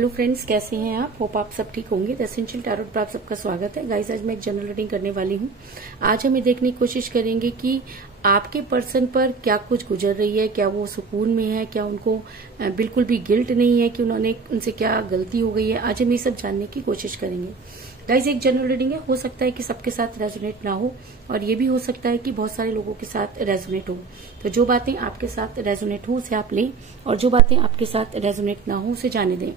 Hello friends, कैसे हैं आप? होप आप सब ठीक होंगे। द एसेंशियल टैरोट पर आप सबका स्वागत है। गाइस, आज मैं एक जनरल रीडिंग करने वाली हूँ। आज हम ये देखने की कोशिश करेंगे कि आपके पर्सन पर क्या कुछ गुजर रही है, क्या वो सुकून में है, क्या उनको बिल्कुल भी गिल्ट नहीं है कि उनसे क्या गलती हो गई है। आज हम ये सब जानने की कोशिश करेंगे। गाइस, एक जनरल रीडिंग है, हो सकता है कि सबके साथ रेजोनेट ना हो और ये भी हो सकता है कि बहुत सारे लोगों के साथ रेजोनेट हो। तो जो बातें आपके साथ रेजोनेट हो उसे आप लें और जो बातें आपके साथ रेजोनेट ना हो उसे जाने दें।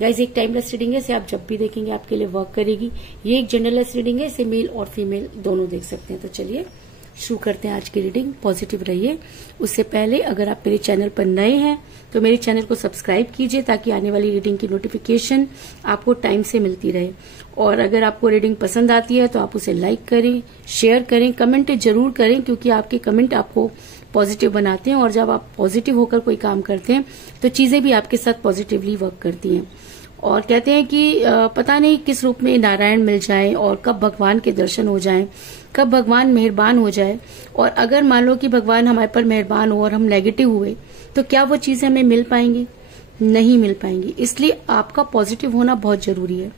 गाइस, एक टाइमलेस रीडिंग है, इसे आप जब भी देखेंगे आपके लिए वर्क करेगी। ये एक जनरलेस रीडिंग है, इसे मेल और फीमेल दोनों देख सकते हैं। तो चलिए शुरू करते हैं आज की रीडिंग। पॉजिटिव रहिए। उससे पहले अगर आप मेरे चैनल पर नए हैं तो मेरे चैनल को सब्सक्राइब कीजिए ताकि आने वाली रीडिंग की नोटिफिकेशन आपको टाइम से मिलती रहे। और अगर आपको रीडिंग पसंद आती है तो आप उसे लाइक करें, शेयर करें, कमेंट जरूर करें, क्योंकि आपके कमेंट आपको पॉजिटिव बनाते हैं और जब आप पॉजिटिव होकर कोई काम करते हैं तो चीजें भी आपके साथ पॉजिटिवली वर्क करती हैं। और कहते हैं कि पता नहीं किस रूप में नारायण मिल जाए और कब भगवान के दर्शन हो जाएं, कब भगवान मेहरबान हो जाए। और अगर मान लो कि भगवान हमारे पर मेहरबान हो और हम नेगेटिव हुए तो क्या वो चीजें हमें मिल पाएंगी? नहीं मिल पाएंगी। इसलिए आपका पॉजिटिव होना बहुत जरूरी है।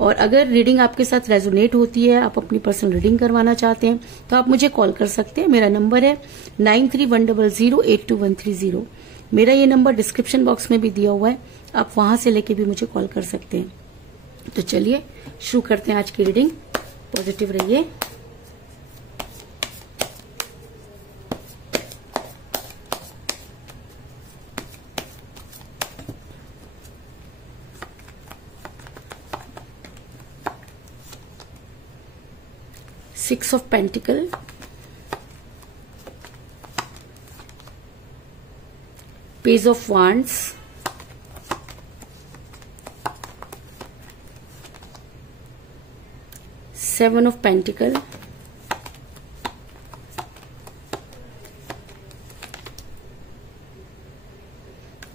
और अगर रीडिंग आपके साथ रेजोनेट होती है, आप अपनी पर्सनल रीडिंग करवाना चाहते हैं तो आप मुझे कॉल कर सकते हैं। मेरा नंबर है 9310082130। मेरा ये नंबर डिस्क्रिप्शन बॉक्स में भी दिया हुआ है, आप वहां से लेके भी मुझे कॉल कर सकते हैं। तो चलिए शुरू करते हैं आज की रीडिंग। पॉजिटिव रहिए। Six of Pentacles, Page of Wands, Seven of Pentacles,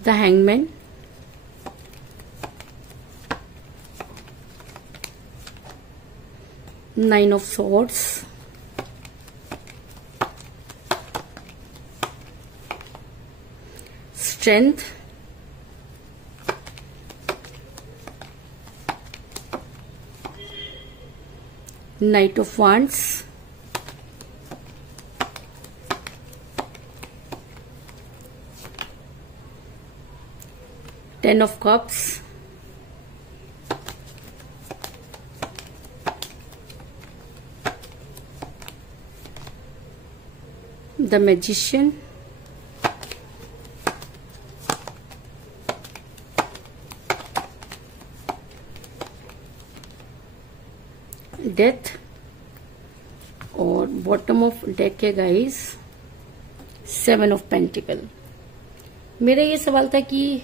the Hangman, Nine of Swords, Strength, Knight of Wands, Ten of Cups, the Magician, death और बॉटम ऑफ डेक है गाइस सेवन ऑफ पेंटिकल। मेरा ये सवाल था कि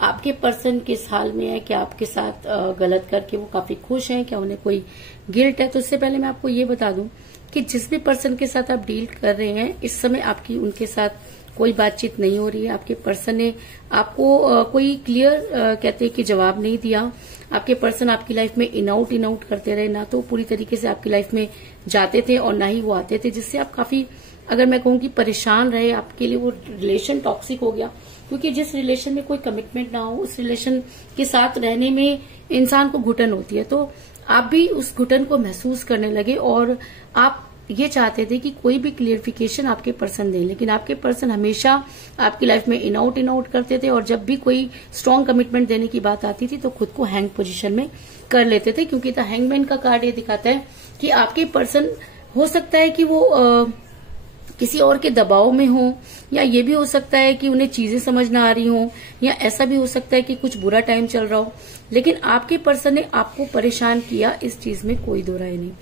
आपके person किस हाल में है, क्या आपके साथ गलत करके वो काफी खुश हैं, क्या उन्हें कोई गिल्ट है। तो उससे पहले मैं आपको ये बता दूं कि जिस भी पर्सन के साथ आप डील कर रहे हैं इस समय आपकी उनके साथ कोई बातचीत नहीं हो रही है। आपके पर्सन ने आपको कोई क्लियर कहते हैं कि जवाब नहीं दिया। आपके पर्सन आपकी लाइफ में इन आउट करते रहे, ना तो पूरी तरीके से आपकी लाइफ में जाते थे और ना ही वो आते थे, जिससे आप काफी, अगर मैं कहूँ कि परेशान रहे। आपके लिए वो रिलेशन टॉक्सिक हो गया, क्योंकि जिस रिलेशन में कोई कमिटमेंट ना हो उस रिलेशन के साथ रहने में इंसान को घुटन होती है। तो आप भी उस घुटन को महसूस करने लगे और आप ये चाहते थे कि कोई भी क्लियरिफिकेशन आपके पर्सन दे, लेकिन आपके पर्सन हमेशा आपकी लाइफ में इन आउट करते थे और जब भी कोई स्ट्रांग कमिटमेंट देने की बात आती थी तो खुद को हैंग पोजीशन में कर लेते थे। क्योंकि द हैंगमैन का कार्ड ये दिखाता है कि आपके पर्सन हो सकता है कि वो किसी और के दबाव में हो, या ये भी हो सकता है कि उन्हें चीजें समझ ना आ रही हो, या ऐसा भी हो सकता है कि कुछ बुरा टाइम चल रहा हो, लेकिन आपके पर्सन ने आपको परेशान किया, इस चीज में कोई दो राय नहीं।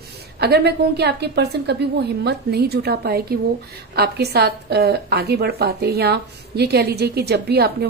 अगर मैं कहूँ कि आपके पर्सन कभी वो हिम्मत नहीं जुटा पाए कि वो आपके साथ आगे बढ़ पाते, या ये कह लीजिए कि जब भी आपने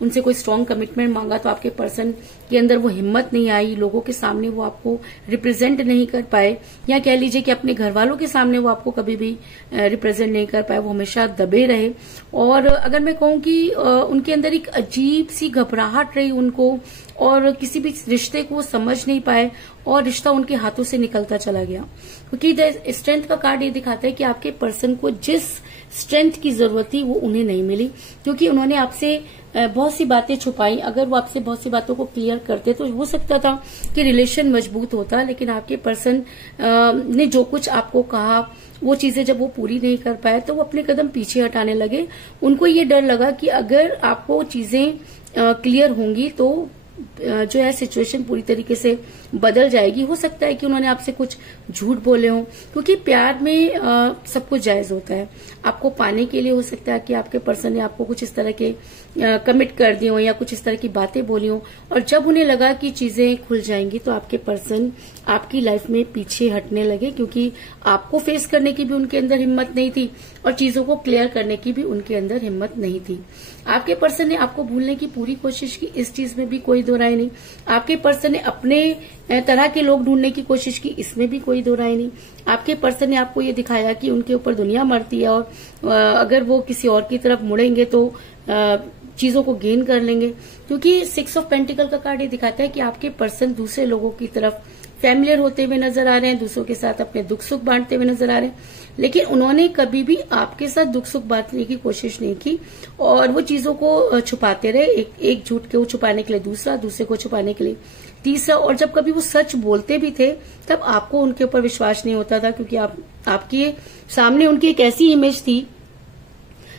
उनसे कोई स्ट्रांग कमिटमेंट मांगा तो आपके पर्सन के अंदर वो हिम्मत नहीं आई, लोगों के सामने वो आपको रिप्रेजेंट नहीं कर पाए, या कह लीजिए कि अपने घर वालों के सामने वो आपको कभी भी रिप्रेजेंट नहीं कर पाए, वो हमेशा दबे रहे। और अगर मैं कहूँ कि उनके अंदर एक अजीब सी घबराहट रही उनको और किसी भी रिश्ते को समझ नहीं पाए और रिश्ता उनके हाथों से निकलता चला गया। क्योंकि द स्ट्रेंथ का कार्ड ये दिखाता है कि आपके पर्सन को जिस स्ट्रेंथ की जरूरत थी वो उन्हें नहीं मिली, क्योंकि उन्होंने आपसे बहुत सी बातें छुपाई। अगर वो आपसे बहुत सी बातों को क्लियर करते तो हो सकता था कि रिलेशन मजबूत होता, लेकिन आपके पर्सन ने जो कुछ आपको कहा वो चीजें जब वो पूरी नहीं कर पाए तो वो अपने कदम पीछे हटाने लगे। उनको ये डर लगा कि अगर आपको चीजें क्लियर होंगी तो जो है सिचुएशन पूरी तरीके से बदल जाएगी। हो सकता है कि उन्होंने आपसे कुछ झूठ बोले हों, क्योंकि प्यार में सब कुछ जायज होता है। आपको पाने के लिए हो सकता है कि आपके पर्सन ने आपको कुछ इस तरह के कमिट कर दिए हो या कुछ इस तरह की बातें बोली हो, और जब उन्हें लगा कि चीजें खुल जाएंगी तो आपके पर्सन आपकी लाइफ में पीछे हटने लगे, क्योंकि आपको फेस करने की भी उनके अंदर हिम्मत नहीं थी और चीजों को क्लियर करने की भी उनके अंदर हिम्मत नहीं थी। आपके पर्सन ने आपको भूलने की पूरी कोशिश की, इस चीज में भी कोई दो राय नहीं। आपके पर्सन ने अपने तरह के लोग ढूंढने की कोशिश की, इसमें भी कोई दो राय नहीं। आपके पर्सन ने आपको ये दिखाया कि उनके ऊपर दुनिया मरती है और अगर वो किसी और की तरफ मुड़ेंगे तो चीजों को गेन कर लेंगे, क्योंकि 6 ऑफ पेंटिकल का कार्ड ये दिखाता है कि आपके पर्सन दूसरे लोगों की तरफ फैमिलियर होते हुए नजर आ रहे हैं, दूसरों के साथ अपने दुख सुख बांटते हुए नजर आ रहे हैं, लेकिन उन्होंने कभी भी आपके साथ दुख सुख बांटने की कोशिश नहीं की और वो चीजों को छुपाते रहे। एक झूठ को छुपाने के लिए दूसरा, दूसरे को छुपाने के लिए तीसरा, और जब कभी वो सच बोलते भी थे तब आपको उनके ऊपर विश्वास नहीं होता था, क्योंकि आपके सामने उनकी एक ऐसी इमेज थी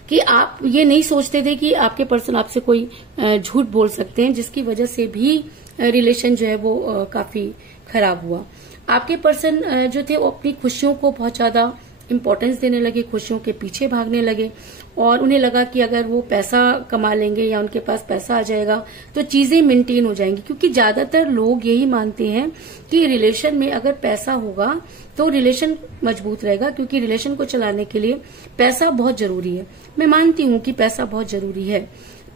कि आप ये नहीं सोचते थे कि आपके पर्सन आपसे कोई झूठ बोल सकते हैं, जिसकी वजह से भी रिलेशन जो है वो काफी खराब हुआ। आपके पर्सन जो थे वो अपनी खुशियों को बहुत ज्यादा इम्पोर्टेंस देने लगे, खुशियों के पीछे भागने लगे, और उन्हें लगा कि अगर वो पैसा कमा लेंगे या उनके पास पैसा आ जाएगा तो चीजें मेंटेन हो जाएंगी, क्योंकि ज्यादातर लोग यही मानते हैं कि रिलेशन में अगर पैसा होगा तो रिलेशन मजबूत रहेगा, क्योंकि रिलेशन को चलाने के लिए पैसा बहुत जरूरी है। मैं मानती हूँ कि पैसा बहुत जरूरी है।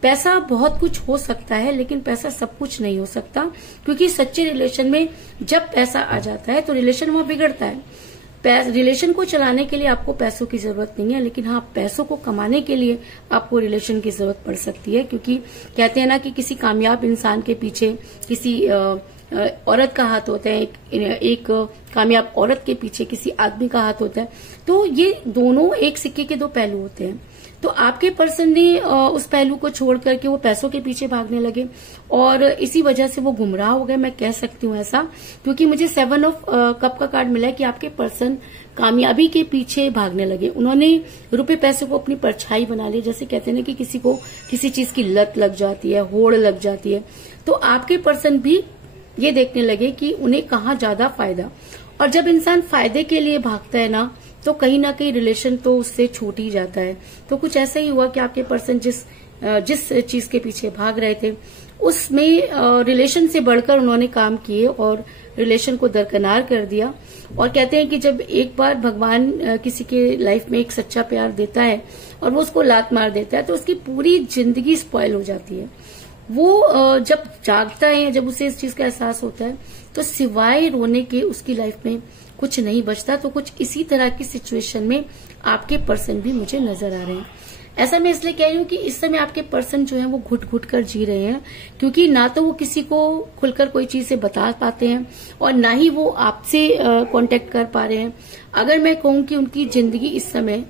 पैसा बहुत कुछ हो सकता है, लेकिन पैसा सब कुछ नहीं हो सकता, क्योंकि सच्चे रिलेशन में जब पैसा आ जाता है तो रिलेशन वहां बिगड़ता है। रिलेशन को चलाने के लिए आपको पैसों की जरूरत नहीं है, लेकिन हाँ, पैसों को कमाने के लिए आपको रिलेशन की जरूरत पड़ सकती है, क्योंकि कहते हैं ना कि किसी कामयाब इंसान के पीछे किसी औरत का हाथ होता है, एक कामयाब औरत के पीछे किसी आदमी का हाथ होता है। तो ये दोनों एक सिक्के के दो पहलू होते हैं। तो आपके पर्सन ने उस पहलू को छोड़ करके वो पैसों के पीछे भागने लगे और इसी वजह से वो गुमराह हो गए, मैं कह सकती हूँ ऐसा, क्योंकि मुझे 7 ऑफ कप का कार्ड मिला है कि आपके पर्सन कामयाबी के पीछे भागने लगे। उन्होंने रुपए पैसे को अपनी परछाई बना ली, जैसे कहते हैं ना कि किसी को किसी चीज की लत लग जाती है, होड़ लग जाती है, तो आपके पर्सन भी ये देखने लगे कि उन्हें कहाँ ज्यादा फायदा। और जब इंसान फायदे के लिए भागता है ना, तो कहीं ना कहीं रिलेशन तो उससे छूट ही जाता है। तो कुछ ऐसा ही हुआ कि आपके पर्सन जिस चीज के पीछे भाग रहे थे उसमें रिलेशन से बढ़कर उन्होंने काम किए और रिलेशन को दरकिनार कर दिया। और कहते हैं कि जब एक बार भगवान किसी के लाइफ में एक सच्चा प्यार देता है और वो उसको लात मार देता है तो उसकी पूरी जिंदगी स्पॉइल हो जाती है। वो जब जागता है या जब उसे इस चीज का एहसास होता है तो सिवाय रोने के उसकी लाइफ में कुछ नहीं बचता। तो कुछ इसी तरह की सिचुएशन में आपके पर्सन भी मुझे नजर आ रहे हैं। ऐसा मैं इसलिए कह रही हूँ कि इस समय आपके पर्सन जो है वो घुट घुट कर जी रहे हैं, क्योंकि ना तो वो किसी को खुलकर कोई चीज से बता पाते हैं और ना ही वो आपसे कांटेक्ट कर पा रहे हैं। अगर मैं कहूँ कि उनकी जिंदगी इस समय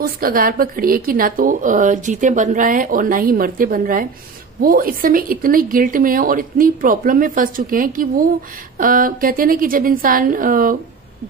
उस कगार पर खड़ी है कि ना तो जीते बन रहा है और ना ही मरते बन रहा है। वो इस समय इतने गिल्ट में है और इतनी प्रॉब्लम में फंस चुके हैं कि वो कहते हैं ना कि जब इंसान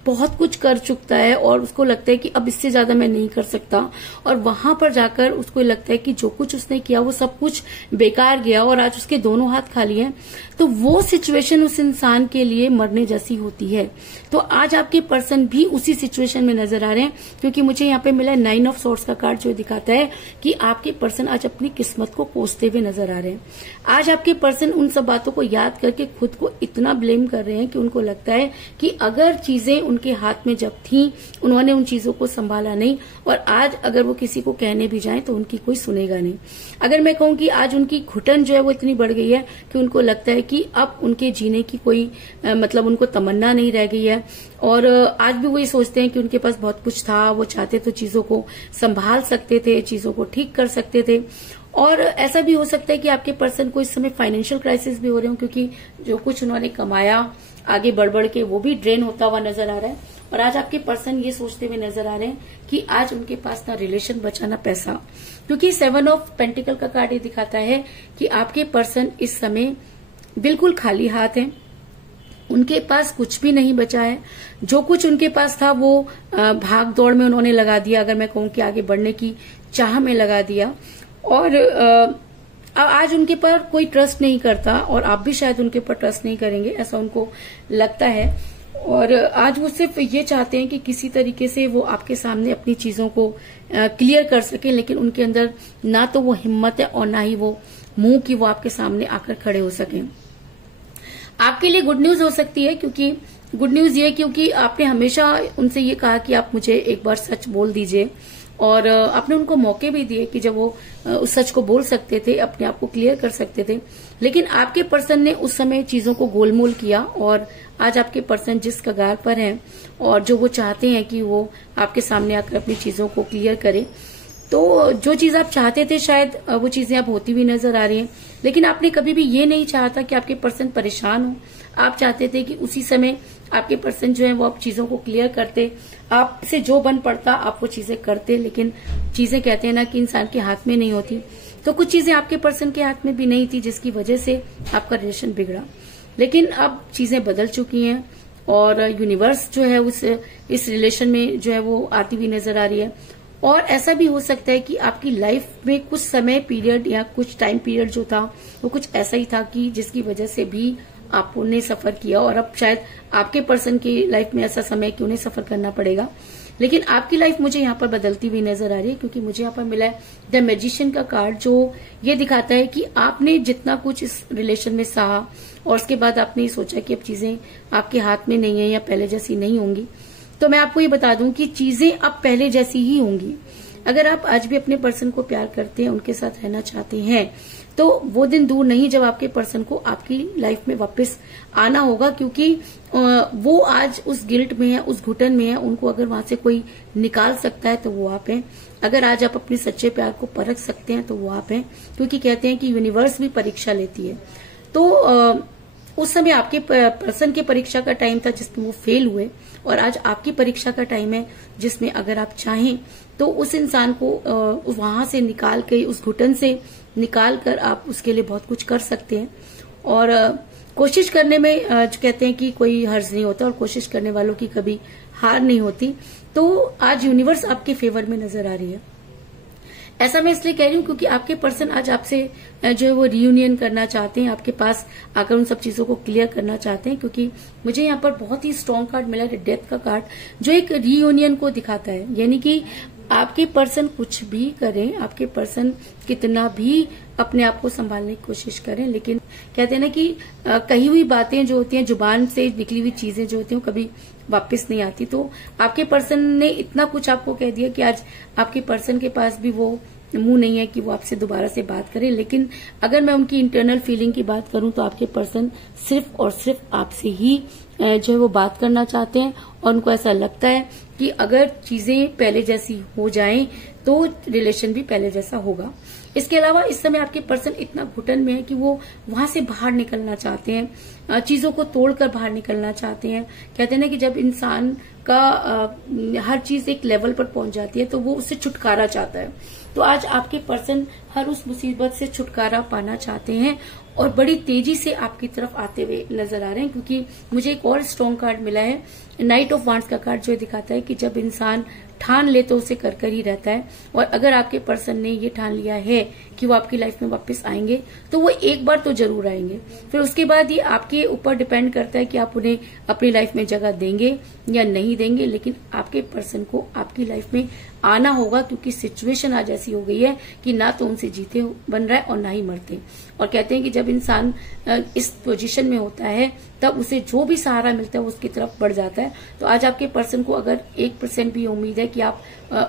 बहुत कुछ कर चुकता है और उसको लगता है कि अब इससे ज्यादा मैं नहीं कर सकता, और वहां पर जाकर उसको लगता है कि जो कुछ उसने किया वो सब कुछ बेकार गया और आज उसके दोनों हाथ खाली हैं, तो वो सिचुएशन उस इंसान के लिए मरने जैसी होती है। तो आज आपके पर्सन भी उसी सिचुएशन में नजर आ रहे हैं, क्योंकि मुझे यहाँ पे मिला 9 ऑफ सोर्ड्स का कार्ड जो दिखाता है कि आपके पर्सन आज अपनी किस्मत को कोसते हुए नजर आ रहे हैं। आज आपके पर्सन उन सब बातों को याद करके खुद को इतना ब्लेम कर रहे हैं कि उनको लगता है कि अगर चीजें उनके हाथ में जब थी उन्होंने उन चीजों को संभाला नहीं, और आज अगर वो किसी को कहने भी जाए तो उनकी कोई सुनेगा नहीं। अगर मैं कहूँ कि आज उनकी घुटन जो है वो इतनी बढ़ गई है कि उनको लगता है कि अब उनके जीने की कोई मतलब उनको तमन्ना नहीं रह गई है, और आज भी वही सोचते हैं कि उनके पास बहुत कुछ था, वो चाहते तो चीजों को संभाल सकते थे, चीजों को ठीक कर सकते थे, और ऐसा भी हो सकता है कि आपके पर्सन को इस समय फाइनेंशियल क्राइसिस भी हो रहे हो, क्योंकि जो कुछ उन्होंने कमाया आगे बढ़ के वो भी ड्रेन होता हुआ नजर आ रहा है। और आज आपके पर्सन ये सोचते हुए नजर आ रहे हैं कि आज उनके पास ना रिलेशन बचा ना पैसा, क्योंकि 7 ऑफ पेंटिकल का कार्ड ये दिखाता है कि आपके पर्सन इस समय बिल्कुल खाली हाथ हैं। उनके पास कुछ भी नहीं बचा है। जो कुछ उनके पास था वो भाग दौड़ में उन्होंने लगा दिया, अगर मैं कहूं कि आगे बढ़ने की चाह में लगा दिया। और आज उनके पर कोई ट्रस्ट नहीं करता और आप भी शायद उनके पर ट्रस्ट नहीं करेंगे, ऐसा उनको लगता है। और आज वो सिर्फ ये चाहते हैं कि किसी तरीके से वो आपके सामने अपनी चीजों को क्लियर कर सके, लेकिन उनके अंदर ना तो वो हिम्मत है और ना ही वो मुंह की वो आपके सामने आकर खड़े हो सके। आपके लिए गुड न्यूज हो सकती है, क्योंकि गुड न्यूज ये क्योंकि आपने हमेशा उनसे ये कहा कि आप मुझे एक बार सच बोल दीजिए, और आपने उनको मौके भी दिए कि जब वो उस सच को बोल सकते थे, अपने आप को क्लियर कर सकते थे। लेकिन आपके पर्सन ने उस समय चीजों को गोलमोल किया और आज आपके पर्सन जिस कगार पर हैं और जो वो चाहते हैं कि वो आपके सामने आकर अपनी चीजों को क्लियर करे, तो जो चीज आप चाहते थे शायद वो चीजें अब होती हुई नजर आ रही हैं। लेकिन आपने कभी भी ये नहीं चाहा था कि आपके पर्सन परेशान हो। आप चाहते थे कि उसी समय आपके पर्सन जो है वो आप चीजों को क्लियर करते, आपसे जो बन पड़ता आप वो चीजें करते। लेकिन चीजें कहते हैं ना कि इंसान के हाथ में नहीं होती, तो कुछ चीजें आपके पर्सन के हाथ में भी नहीं थी जिसकी वजह से आपका रिलेशन बिगड़ा। लेकिन अब चीजें बदल चुकी हैं और यूनिवर्स जो है इस रिलेशन में जो है वो आती हुई नजर आ रही है। और ऐसा भी हो सकता है कि आपकी लाइफ में कुछ समय पीरियड या कुछ टाइम पीरियड जो था वो कुछ ऐसा ही था कि जिसकी वजह से भी आपने सफर किया, और अब शायद आपके पर्सन की लाइफ में ऐसा समय कि उन्हें सफर करना पड़ेगा। लेकिन आपकी लाइफ मुझे यहाँ पर बदलती हुई नजर आ रही है, क्योंकि मुझे यहाँ पर मिला है द मैजिशियन का कार्ड, जो ये दिखाता है कि आपने जितना कुछ इस रिलेशन में सहा और उसके बाद आपने ये सोचा कि अब चीजें आपके हाथ में नहीं है या पहले जैसी नहीं होंगी। तो मैं आपको ये बता दूं कि चीजें अब पहले जैसी ही होंगी। अगर आप आज भी अपने पर्सन को प्यार करते हैं, उनके साथ रहना चाहते हैं, तो वो दिन दूर नहीं जब आपके पर्सन को आपकी लाइफ में वापस आना होगा, क्योंकि वो आज उस गिल्ट में है, उस घुटन में है। उनको अगर वहां से कोई निकाल सकता है तो वो आप हैं। अगर आज आप अपने सच्चे प्यार को परख सकते हैं तो वो आप हैं, क्योंकि कहते हैं कि यूनिवर्स भी परीक्षा लेती है। तो उस समय आपके पर्सन के परीक्षा का टाइम था जिसमें वो फेल हुए, और आज आपकी परीक्षा का टाइम है जिसमें अगर आप चाहें तो उस इंसान को वहां से निकाल के, उस घुटन से निकाल कर आप उसके लिए बहुत कुछ कर सकते हैं। और कोशिश करने में जो कहते हैं कि कोई हर्ज नहीं होता, और कोशिश करने वालों की कभी हार नहीं होती। तो आज यूनिवर्स आपके फेवर में नजर आ रही है। ऐसा मैं इसलिए कह रही हूँ क्योंकि आपके पर्सन आज आपसे जो है वो रियूनियन करना चाहते हैं, आपके पास आकर उन सब चीजों को क्लियर करना चाहते हैं। क्योंकि मुझे यहाँ पर बहुत ही स्ट्रॉन्ग कार्ड मिला है, डेथ का कार्ड, जो एक रियूनियन को दिखाता है। यानी कि आपके पर्सन कुछ भी करें, आपके पर्सन कितना भी अपने आप को संभालने की कोशिश करें, लेकिन कहते हैं ना कि कही हुई बातें जो होती हैं, जुबान से निकली हुई चीजें जो होती हैं, कभी वापस नहीं आती। तो आपके पर्सन ने इतना कुछ आपको कह दिया कि आज आपके पर्सन के पास भी वो मुंह नहीं है कि वो आपसे दोबारा से बात करें। लेकिन अगर मैं उनकी इंटरनल फीलिंग की बात करूं तो आपके पर्सन सिर्फ और सिर्फ आपसे ही जो है वो बात करना चाहते हैं, और उनको ऐसा लगता है कि अगर चीजें पहले जैसी हो जाएं तो रिलेशन भी पहले जैसा होगा। इसके अलावा इस समय आपके पर्सन इतना घुटन में है कि वो वहां से बाहर निकलना चाहते हैं, चीजों को तोड़कर बाहर निकलना चाहते हैं। कहते हैं ना कि जब इंसान का हर चीज एक लेवल पर पहुंच जाती है तो वो उससे छुटकारा चाहता है। तो आज आपके पर्सन हर उस मुसीबत से छुटकारा पाना चाहते हैं और बड़ी तेजी से आपकी तरफ आते हुए नजर आ रहे हैं। क्योंकि मुझे एक और स्ट्रॉन्ग कार्ड मिला है, नाइट ऑफ वांड्स का कार्ड, जो दिखाता है कि जब इंसान ठान ले तो उसे कर कर ही रहता है। और अगर आपके पर्सन ने ये ठान लिया है कि वो आपकी लाइफ में वापस आएंगे तो वो एक बार तो जरूर आएंगे। फिर उसके बाद ये आपके ऊपर डिपेंड करता है कि आप उन्हें अपनी लाइफ में जगह देंगे या नहीं देंगे। लेकिन आपके पर्सन को आपकी लाइफ में आना होगा, क्योंकि सिचुएशन आज ऐसी हो गई है कि ना तो उनसे जीते बन रहा है और ना ही मरते। और कहते हैं कि जब इंसान इस पोजीशन में होता है तब उसे जो भी सहारा मिलता है वो उसकी तरफ बढ़ जाता है। तो आज आपके पर्सन को अगर 1% भी उम्मीद है कि आप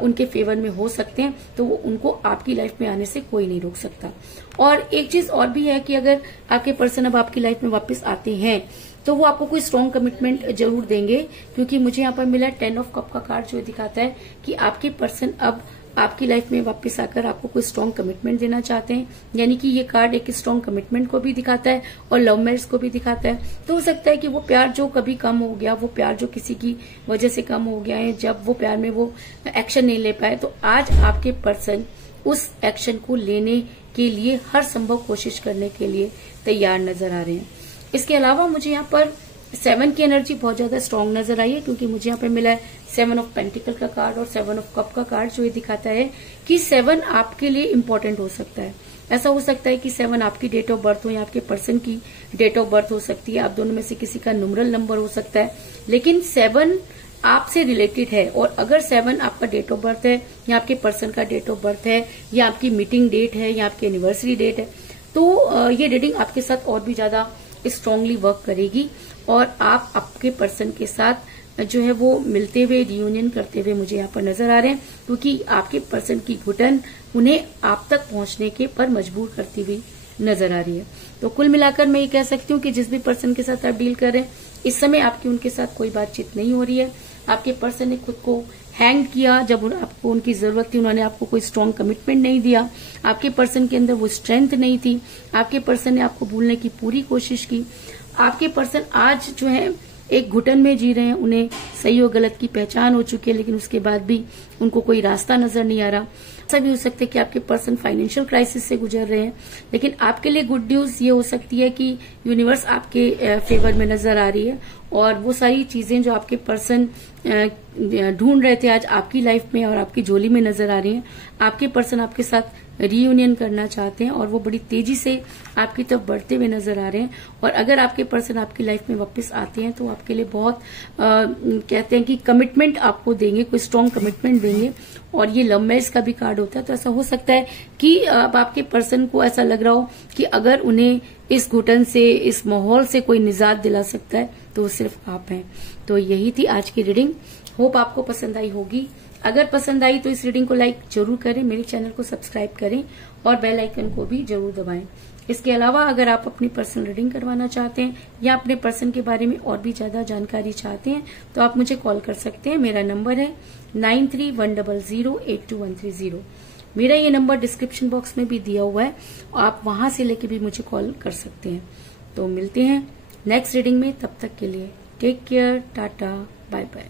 उनके फेवर में हो सकते हैं तो वो उनको आपकी लाइफ में आने से कोई नहीं रोक सकता। और एक चीज और भी है कि अगर आपके पर्सन अब आपकी लाइफ में वापस आते हैं तो वो आपको कोई स्ट्रॉन्ग कमिटमेंट जरूर देंगे। क्योंकि मुझे यहाँ पर मिला 10 ऑफ कप का कार्ड, जो दिखाता है कि आपके पर्सन अब आपकी लाइफ में वापस आकर आपको कोई स्ट्रॉन्ग कमिटमेंट देना चाहते हैं, यानी कि ये कार्ड एक स्ट्रॉन्ग कमिटमेंट को भी दिखाता है और लव मैरिज को भी दिखाता है। तो हो सकता है कि वो प्यार जो कभी कम हो गया, वो प्यार जो किसी की वजह से कम हो गया है, जब वो प्यार में वो एक्शन नहीं ले पाए, तो आज आपके पर्सन उस एक्शन को लेने के लिए हर संभव कोशिश करने के लिए तैयार नजर आ रहे हैं। इसके अलावा मुझे यहाँ पर 7 की एनर्जी बहुत ज्यादा स्ट्रांग नजर आई है, क्योंकि मुझे यहाँ पे मिला है 7 ऑफ पेंटिकल का कार्ड और 7 ऑफ कप का कार्ड, जो ये दिखाता है कि 7 आपके लिए इम्पोर्टेंट हो सकता है। ऐसा हो सकता है कि 7 आपकी डेट ऑफ बर्थ हो या आपके पर्सन की डेट ऑफ बर्थ हो सकती है, आप दोनों में से किसी का न्यूमरल नंबर हो सकता है, लेकिन 7 आपसे रिलेटेड है। और अगर 7 आपका डेट ऑफ बर्थ है या आपके पर्सन का डेट ऑफ बर्थ है या आपकी मीटिंग डेट है या आपकी एनिवर्सरी डेट है, तो ये रीडिंग आपके साथ और भी ज्यादा स्ट्रांगली वर्क करेगी और आप आपके पर्सन के साथ जो है वो मिलते हुए, रियूनियन करते हुए मुझे यहाँ पर नजर आ रहे हैं, क्योंकि आपके पर्सन की घुटन उन्हें आप तक पहुंचने के पर मजबूर करती हुई नजर आ रही है। तो कुल मिलाकर मैं ये कह सकती हूँ कि जिस भी पर्सन के साथ आप डील कर रहे हैं, इस समय आपकी उनके साथ कोई बातचीत नहीं हो रही है। आपके पर्सन ने खुद को हैंग किया, जब आपको उनकी जरूरत थी उन्होंने आपको कोई स्ट्रॉन्ग कमिटमेंट नहीं दिया, आपके पर्सन के अंदर वो स्ट्रेंथ नहीं थी, आपके पर्सन ने आपको भूलने की पूरी कोशिश की। आपके पर्सन आज जो है एक घुटन में जी रहे हैं, उन्हें सही और गलत की पहचान हो चुकी है, लेकिन उसके बाद भी उनको कोई रास्ता नजर नहीं आ रहा। ऐसा भी हो सकता है कि आपके पर्सन फाइनेंशियल क्राइसिस से गुजर रहे हैं, लेकिन आपके लिए गुड न्यूज ये हो सकती है कि यूनिवर्स आपके फेवर में नजर आ रही है और वो सारी चीजें जो आपके पर्सन ढूंढ रहे थे आज आपकी लाइफ में और आपकी झोली में नजर आ रही हैं। आपके पर्सन आपके साथ रीयूनियन करना चाहते हैं और वो बड़ी तेजी से आपकी तरफ बढ़ते हुए नजर आ रहे हैं। और अगर आपके पर्सन आपकी लाइफ में वापस आते हैं तो आपके लिए बहुत कहते हैं कि कमिटमेंट आपको देंगे, कोई स्ट्रॉन्ग कमिटमेंट देंगे। और ये लव मैरिज का भी कार्ड होता है, तो ऐसा हो सकता है कि अब आपके पर्सन को ऐसा लग रहा हो कि अगर उन्हें इस घुटन से, इस माहौल से कोई निजात दिला सकता है तो वो सिर्फ आप हैं। तो यही थी आज की रीडिंग। होप आपको पसंद आई होगी। अगर पसंद आई तो इस रीडिंग को लाइक जरूर करें, मेरे चैनल को सब्सक्राइब करें और बेल आइकन को भी जरूर दबाएं। इसके अलावा अगर आप अपनी पर्सनल रीडिंग करवाना चाहते हैं या अपने पर्सन के बारे में और भी ज्यादा जानकारी चाहते हैं तो आप मुझे कॉल कर सकते हैं। मेरा नंबर है 9310082130। मेरा ये नंबर डिस्क्रिप्शन बॉक्स में भी दिया हुआ है, आप वहां से लेके भी मुझे कॉल कर सकते हैं। तो मिलते हैं नेक्स्ट रीडिंग में, तब तक के लिए take care, tata, bye bye.